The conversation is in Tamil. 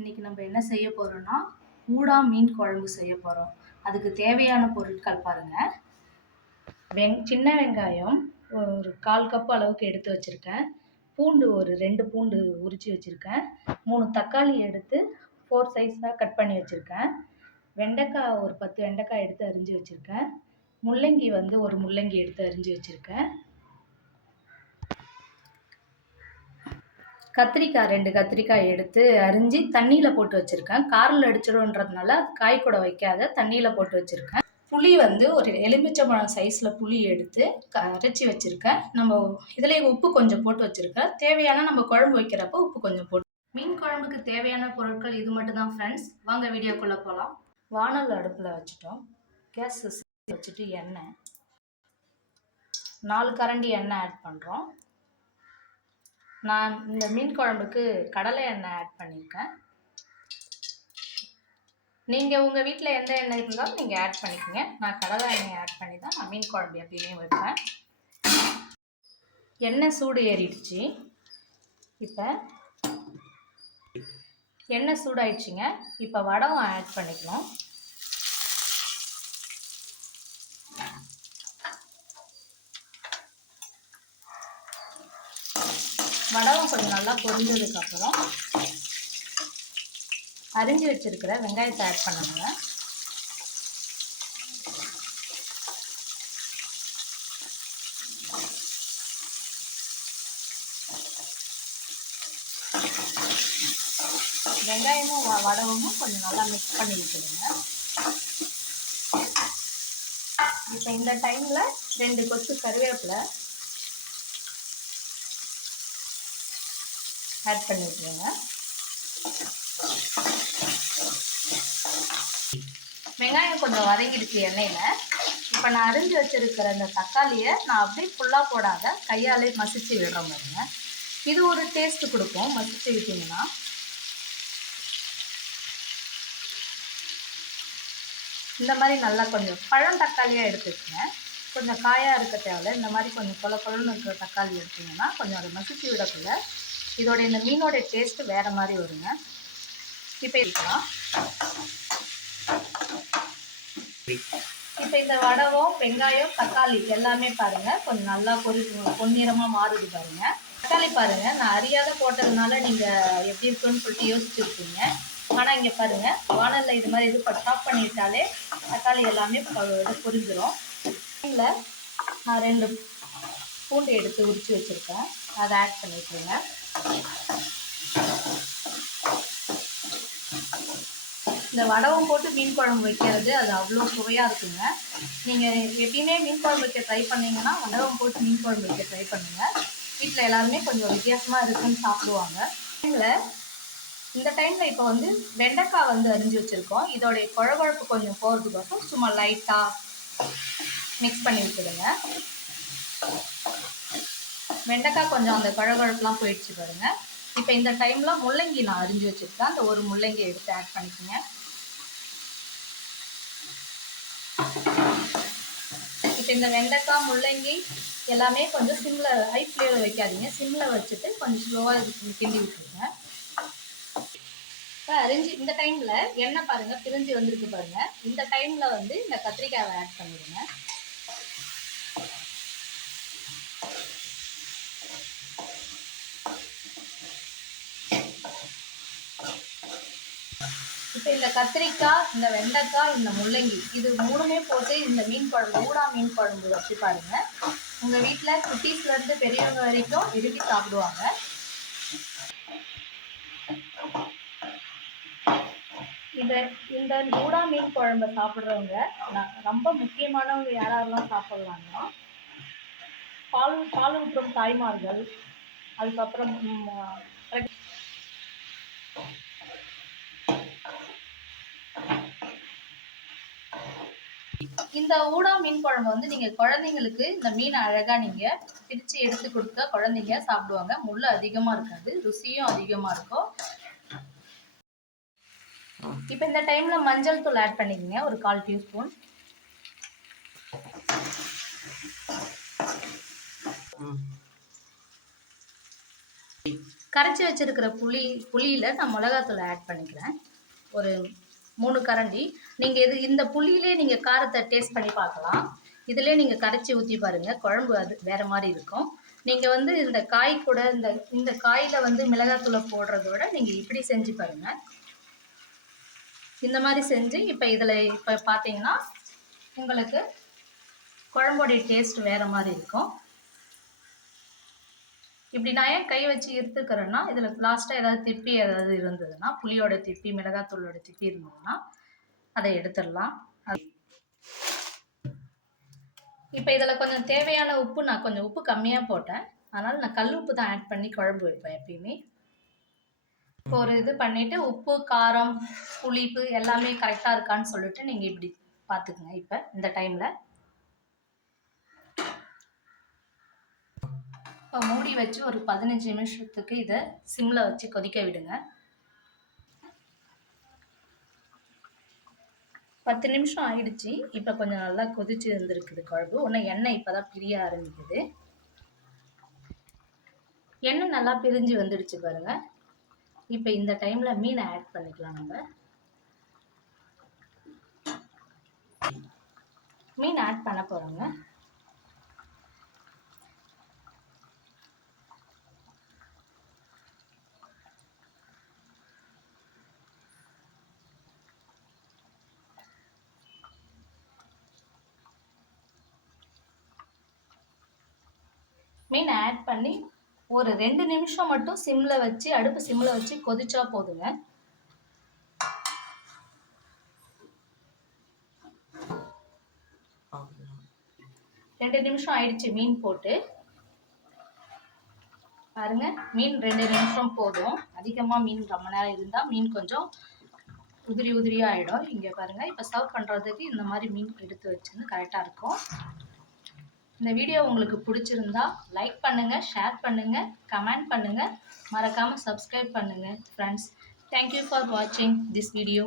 இன்றைக்கி நம்ம என்ன செய்ய போகிறோம்னா ஊடா மீன் குழம்பு செய்ய போகிறோம். அதுக்கு தேவையான பொருட்கள் பாருங்கள். சின்ன வெங்காயம் ஒரு 1/4 கப் அளவுக்கு எடுத்து வச்சுருக்கேன். பூண்டு ஒரு 2 பூண்டு உரித்து வச்சுருக்கேன். 3 தக்காளி எடுத்து 4 சைஸாக கட் பண்ணி வச்சுருக்கேன். வெண்டைக்காய் ஒரு 10 வெண்டைக்காய் எடுத்து அரிஞ்சு வச்சுருக்கேன். முள்ளங்கி ஒரு முள்ளங்கி எடுத்து அரிஞ்சு வச்சுருக்கேன். கத்திரிக்காய் 2 கத்திரிக்காய் எடுத்து அரிஞ்சு தண்ணியில் போட்டு வச்சுருக்கேன். காரில் அடிச்சிடும்ன்றதுனால காய் கூட வைக்காத தண்ணியில் போட்டு வச்சுருக்கேன். புளி ஒரு எலுமிச்சம்பழம் சைஸில் புளி எடுத்து அரைச்சி வச்சுருக்கேன். நம்ம இதில் உப்பு கொஞ்சம் போட்டு வச்சுருக்கேன். தேவையான நம்ம குழம்பு வைக்கிறப்போ உப்பு கொஞ்சம் போட்டு. மீன் குழம்புக்கு தேவையான பொருட்கள் இது மட்டும் தான் ஃப்ரெண்ட்ஸ். வாங்க வீடியோக்குள்ளே போகலாம். வானல் அடுப்பில் வச்சுட்டோம். கேஸ் வச்சுட்டு எண்ணெய் 4 கரண்டி எண்ணெய் ஆட் பண்ணுறோம். நான் இந்த மீன் குழம்புக்கு கடலை எண்ணெய் ஆட் பண்ணியிருக்கேன். நீங்கள் உங்கள் வீட்டில் எந்த எண்ணெய் இருந்தாலும் நீங்கள் ஆட் பண்ணிக்கோங்க. நான் கடலை எண்ணெய் ஆட் பண்ணி தான் நான் மீன் குழம்பு எப்பயுமே வைப்பேன். எண்ணெய் சூடு ஏறிடுச்சு. இப்போ எண்ணெய் சூடாயிடுச்சுங்க. இப்போ வடகம் ஆட் பண்ணிக்கலாம். வடகம் கொஞ்சம் நல்லா பொரிஞ்சதுக்கப்புறம் அரிஞ்சு வச்சிருக்கிற வெங்காயத்தை ஆட் பண்ணுங்க. வெங்காயமும் வடகமும் கொஞ்சம் நல்லா மிக்ஸ் பண்ணி விட்டுடுங்க. இப்போ இந்த டைமில் 2 கொத்து கருவேப்பிலை ஆட் பண்ணி விட்டுருங்க. வெங்காயம் கொஞ்சம் வதங்கிடுச்சு எண்ணெயில். இப்போ நான் அரிஞ்சு வச்சிருக்கிற இந்த தக்காளியை நான் அப்படியே ஃபுல்லாக போடாத கையாலே மசிச்சு விடுற மாதிரிங்க. இது ஒரு டேஸ்ட்டு கொடுக்கும் மசிச்சு விட்டிங்கன்னா. இந்த மாதிரி நல்லா கொஞ்சம் பழம் தக்காளியாக எடுத்துக்கங்க. கொஞ்சம் காயாக இருக்க தேவையில்ல. இந்த மாதிரி கொஞ்சம் கொலன்னு இருக்கிற தக்காளி எடுத்திங்கன்னா கொஞ்சம் அதை மசிச்சு விடக்குள்ள இதோட இந்த மீனோட டேஸ்ட்டு வேறு மாதிரி வருங்க. இப்போ இருக்கலாம். இப்போ இந்த வடகம் வெங்காயம் தக்காளி எல்லாமே பாருங்கள் கொஞ்சம் நல்லா பொன்னிறமாக மாறுது பாருங்கள். தக்காளி பாருங்கள் நான் அறியாத போட்டதுனால நீங்கள் எப்படி இருக்குன்னு சொல்லிட்டு யோசிச்சுருக்கீங்க. ஆனால் இங்கே பாருங்கள் வானலில் இது மாதிரி இது டாப் பண்ணிட்டாலே தக்காளி எல்லாமே பொரிஞ்சிடும். இல்லை நான் 2 பூண்டு எடுத்து உரித்து வச்சுருக்கேன். அதை ஆட் பண்ணிக்கிறேங்க. இந்த வடகம் போட்டு மீன் குழம்பு வைக்கிறது அது அவ்வளோ சுவையாக இருக்குங்க. நீங்கள் எப்பயுமே மீன் குழம்பு வைக்க ட்ரை பண்ணிங்கன்னா வடகம் போட்டு மீன் குழம்பு வைக்க ட்ரை பண்ணுங்கள். வீட்டில் எல்லாருமே கொஞ்சம் வித்தியாசமாக இருக்குன்னு சாப்பிடுவாங்க. இந்த டைமில் இப்போ வெண்டைக்காய் அரிஞ்சு வச்சுருக்கோம். இதோடைய குழகுழப்பு கொஞ்சம் போகிறதுக்கோசம் சும்மா லைட்டாக மிக்ஸ் பண்ணி விட்டுடுங்க. வெண்டைக்காய் கொஞ்சம் அந்த குழகுழப்புலாம் போயிடுச்சு பாருங்கள். இப்போ இந்த டைமில் முள்ளங்கி நான் அரிஞ்சு வச்சுருக்கேன். அந்த ஒரு முள்ளங்கி எடுத்து ஆட் பண்ணிக்கோங்க. இப்போ இந்த வெண்டைக்காய் முள்ளங்கி எல்லாமே கொஞ்சம் சிம்மில் ஹை ஃப்ளேமில் வைக்காதீங்க. சிம்மில் வச்சுட்டு கொஞ்சம் ஸ்லோவாக கிண்டி விட்டுருங்க. இப்போ அரிஞ்சு இந்த டைமில் எண்ணெய் பாருங்கள் பிரிஞ்சு வந்துருக்கு பாருங்கள். இந்த டைமில் இந்த கத்திரிக்காயை ஆட் பண்ணிடுங்க. இப்போ இந்த கத்திரிக்காய் இந்த வெண்டைக்காய் இந்த முள்ளங்கி இது 3மே போட்டு இந்த மீன் குழம்பு ஊடா மீன் குழம்பு வச்சு பாருங்கள். உங்கள் வீட்டில் குட்டீஸ்லேருந்து பெரியவங்க வரைக்கும் விரும்பி சாப்பிடுவாங்க. இந்த ஊடா மீன் குழம்பை சாப்பிட்றவங்க ரொம்ப முக்கியமானவங்க யாரெல்லாம் சாப்பிட்லாங்கன்னா பால் ஊற்றும் தாய்மார்கள், அதுக்கப்புறம் இந்த ஊடா மீன் குழம்பு நீங்கள் குழந்தைங்களுக்கு இந்த மீனை அழகாக நீங்கள் பிரித்து எடுத்து கொடுத்தா குழந்தைங்க சாப்பிடுவாங்க. முள் அதிகமாக இருக்காது, ருசியும் அதிகமாக இருக்கும். இப்போ இந்த டைமில் மஞ்சள் தூள் ஆட் பண்ணிக்கங்க ஒரு 1/4 டீஸ்பூன். கரைச்சி வச்சிருக்கிற புளியில் நான் மிளகாத்தூளை ஆட் பண்ணிக்கிறேன். ஒரு 3 கரண்டி. நீங்கள் இந்த புளியிலே நீங்கள் காரத்தை டேஸ்ட் பண்ணி பார்க்கலாம். இதிலே நீங்கள் கரைச்சி ஊற்றி பாருங்கள், குழம்பு அது வேறு மாதிரி இருக்கும். நீங்கள் வந்து இந்த காய் கூட இந்த காயில் வந்து மிளகாத்தூளை போடுறத விட நீங்கள் இப்படி செஞ்சு பாருங்கள். இந்த மாதிரி செஞ்சு இப்போ பார்த்தீங்கன்னா உங்களுக்கு குழம்போடைய டேஸ்ட் வேறு மாதிரி இருக்கும். இப்படி நான் ஏன் கை வச்சு எடுத்துக்கிறேன்னா, இதில் லாஸ்ட்டாக ஏதாவது திப்பி ஏதாவது இருந்ததுன்னா, புளியோட திப்பி மிளகாத்தூளோட திப்பி இருந்ததுன்னா அதை எடுத்துடலாம். இப்போ இதில் கொஞ்சம் தேவையான உப்பு, நான் கொஞ்சம் உப்பு கம்மியாக போட்டேன், அதனால் நான் கல் உப்பு தான் ஆட் பண்ணி குழம்பு வைப்பேன் எப்பயுமே. இப்போ ஒரு இது பண்ணிவிட்டு உப்பு காரம் புளிப்பு எல்லாமே கரெக்டாக இருக்கான்னு சொல்லிட்டு நீங்கள் இப்படி பார்த்துக்குங்க. இப்போ இந்த டைமில் இப்போ மூடி வச்சு ஒரு 15 நிமிஷத்துக்கு இதை சிம்மில் வச்சு கொதிக்க விடுங்க. 10 நிமிஷம் ஆயிடுச்சு. இப்போ கொஞ்சம் நல்லா கொதிச்சு இருந்திருக்குது குழம்பு. ஒன்று எண்ணெய் இப்போ தான் பிரிய ஆரம்பிக்குது. எண்ணெய் நல்லா பிரிஞ்சு வந்துடுச்சு பாருங்க. இப்போ இந்த டைமில் மீனை ஆட் பண்ணிக்கலாம். நம்ம மீன் ஆட் பண்ண போகிறோங்க. மீன் ஆட் பண்ணி ஒரு 2 நிமிஷம் மட்டும் அடுப்பு சிம்மில் வச்சு கொதிச்சா போதுங்க. 2 நிமிஷம் ஆயிடுச்சு மீன் போட்டு பாருங்க. மீன் 2 நிமிஷம் போதும். அதிகமாக மீன் ரொம்ப நேரம் இருந்தால் மீன் கொஞ்சம் உதிரியாக ஆகிடும். இங்கே பாருங்கள், இப்போ சர்வ் பண்ணுறதுக்கு இந்த மாதிரி மீன் எடுத்து வச்சுருந்து கரெக்டாக இருக்கும். இந்த வீடியோ உங்களுக்கு பிடிச்சிருந்தா லைக் பண்ணுங்கள், ஷேர் பண்ணுங்கள், கமெண்ட் பண்ணுங்கள், மறக்காமல் சப்ஸ்கிரைப் பண்ணுங்கள் ஃப்ரெண்ட்ஸ். தேங்க்யூ ஃபார் வாட்சிங் திஸ் வீடியோ.